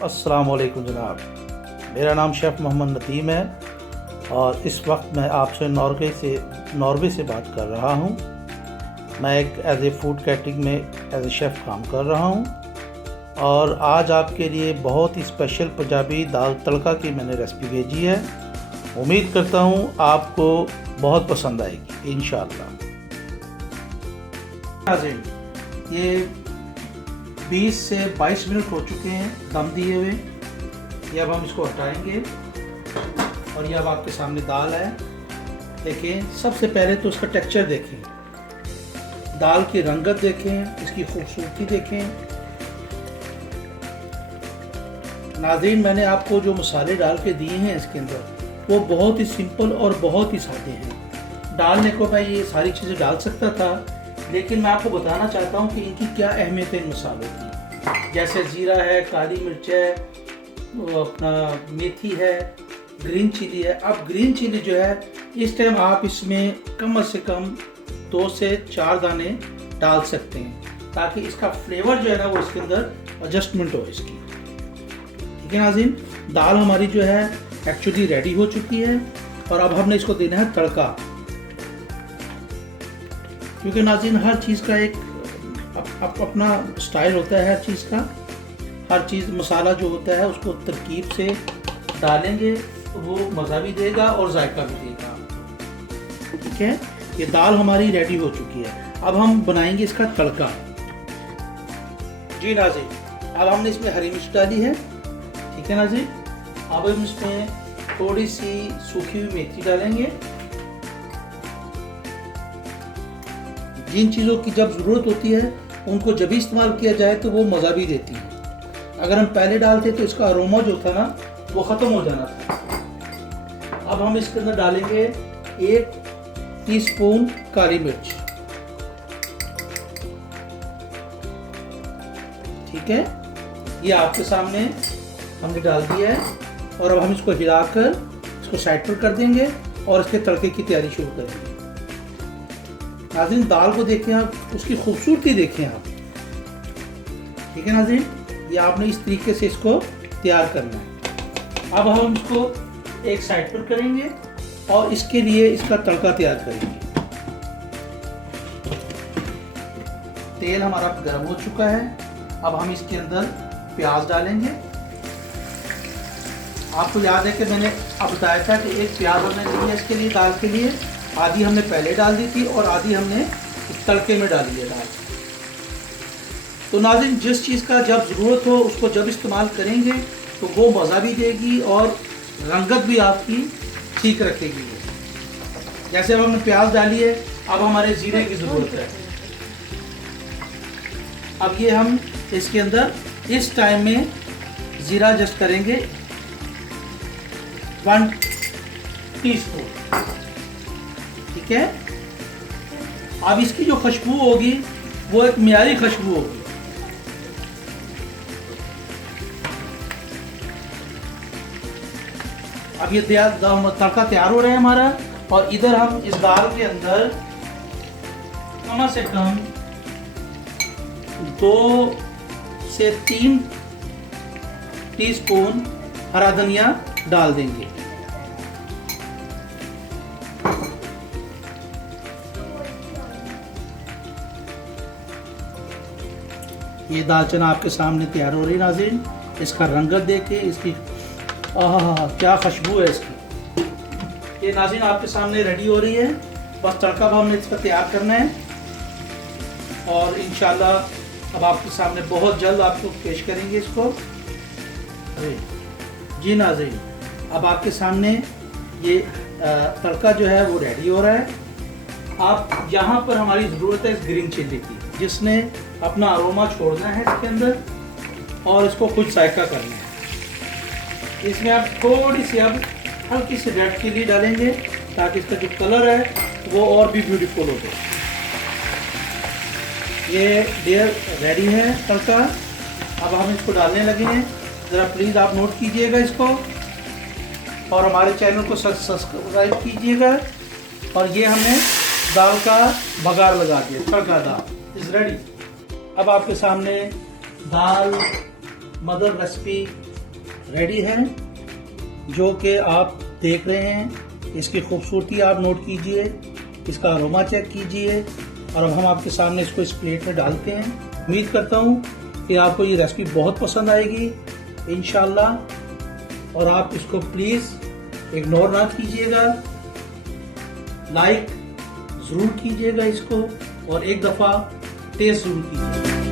अस्सलाम वालेकुम जनाब। मेरा नाम शेफ़ मोहम्मद नदीम है और इस वक्त मैं आपसे नॉर्वे से बात कर रहा हूँ। मैं एक एज ए फूड कैटरिंग में एज ए शेफ़ काम कर रहा हूँ और आज आपके लिए बहुत ही स्पेशल पंजाबी दाल तड़का की मैंने रेसिपी भेजी है। उम्मीद करता हूँ आपको बहुत पसंद आएगी इंशाअल्लाह। ये 20 से 22 मिनट हो चुके हैं दम दिए हुए। ये अब हम इसको हटाएंगे और ये अब आपके सामने दाल है। देखें, सबसे पहले तो उसका टेक्सचर देखें, दाल की रंगत देखें, इसकी खूबसूरती देखें। नाज़रीन, मैंने आपको जो मसाले डाल के दिए हैं इसके अंदर वो बहुत ही सिंपल और बहुत ही सादे हैं। डालने को मैं ये सारी चीज़ें डाल सकता था, लेकिन मैं आपको बताना चाहता हूँ कि इनकी क्या अहमियत है इन मसालों की। जैसे ज़ीरा है, काली मिर्च है, वो अपना मेथी है, ग्रीन चिली है। अब ग्रीन चिली जो है इस टाइम आप इसमें कम से कम 2 से 4 दाने डाल सकते हैं ताकि इसका फ्लेवर जो है ना वो इसके अंदर एडजस्टमेंट हो इसकी। ठीक है नाज़रीन, दाल हमारी जो है एक्चुअली रेडी हो चुकी है और अब हमने इसको देना है तड़का। क्योंकि नाज़रीन, हर चीज़ का एक अपना स्टाइल होता है। हर चीज़ का हर चीज़ मसाला जो होता है उसको तरकीब से डालेंगे तो वो मज़ा भी देगा और जायका भी देगा। ठीक है, ये दाल हमारी रेडी हो चुकी है। अब हम बनाएंगे इसका तड़का। जी नाज़रीन, अब हमने इसमें हरी मिर्च डाली है। ठीक है नाज़रीन, अब हम इसमें थोड़ी सी सूखी हुई मेथी डालेंगे। जिन चीज़ों की जब ज़रूरत होती है उनको जब भी इस्तेमाल किया जाए तो वो मज़ा भी देती है। अगर हम पहले डालते तो इसका अरोमा जो था ना वो ख़त्म हो जाना था। अब हम इसके अंदर डालेंगे 1 टीस्पून काली मिर्च। ठीक है, ये आपके सामने हमने डाल दिया है और अब हम इसको हिलाकर इसको साइड पर कर देंगे और इसके तड़के की तैयारी शुरू करेंगे। नाज़रीन, दाल को देखें आप, उसकी खूबसूरती देखें आप। ठीक है नाज़रीन, ये आपने इस तरीके से इसको तैयार करना है। अब हम इसको एक साइड पर करेंगे और इसके लिए इसका तड़का तैयार करेंगे। तेल हमारा गर्म हो चुका है। अब हम इसके अंदर प्याज डालेंगे। आपको याद है कि मैंने अब बताया था कि एक प्याज हमने ली है इसके लिए, दाल के लिए। आधी हमने पहले डाल दी थी और आधी हमने तड़के में डाली है दाल। तो नाज़रीन, जिस चीज़ का जब ज़रूरत हो उसको जब इस्तेमाल करेंगे तो वो मज़ा भी देगी और रंगत भी आपकी ठीक रखेगी। जैसे अब हमने प्याज डाली है, अब हमारे ज़ीरे की ज़रूरत है। अब ये हम इसके अंदर इस टाइम में ज़ीरा एडजस्ट करेंगे 1 टीस्पून। ठीक है, अब इसकी जो खुशबू होगी वो एक मियारी खुशबू होगी। अब ये तड़का तैयार हो रहा है हमारा और इधर हम इस दाल के अंदर कम से कम 2 से 3 टीस्पून हरा धनिया डाल देंगे। ये दालचना आपके सामने तैयार हो रही है नाज़रीन। इसका रंगत देखें, इसकी क्या खुशबू है इसकी। ये नाज़रीन आपके सामने रेडी हो रही है। बस तड़का हमने इसका तैयार करना है और इंशाल्लाह अब आपके सामने बहुत जल्द आपको पेश करेंगे इसको। जी नाज़रीन, अब आपके सामने ये तड़का जो है वो रेडी हो रहा है। आप यहाँ पर हमारी ज़रूरत है इस ग्रीन चिल्ली की, जिसने अपना अरोमा छोड़ना है इसके अंदर और इसको कुछ जायका करना है। इसमें आप थोड़ी सी अब हल्की सी रेड चिली डालेंगे ताकि इसका जो कलर है वो और भी ब्यूटीफुल हो जाए। ये डियर रेडी है तड़का। अब हम इसको डालने लगे हैं। ज़रा प्लीज़ आप नोट कीजिएगा इसको और हमारे चैनल को सब्सक्राइब कीजिएगा। और ये हमने दाल का बघार लगा दिया, तड़का दाल इज़ रेडी। अब आपके सामने दाल मदर रेसिपी रेडी है, जो कि आप देख रहे हैं। इसकी खूबसूरती आप नोट कीजिए, इसका अरोमा चेक कीजिए। और अब हम आपके सामने इसको इस प्लेट में डालते हैं। उम्मीद करता हूँ कि आपको ये रेसिपी बहुत पसंद आएगी इंशाल्लाह। और आप इसको प्लीज़ इग्नोर ना कीजिएगा, लाइक ज़रूर कीजिएगा इसको, और एक दफ़ा टेस्ट ज़रूर कीजिएगा।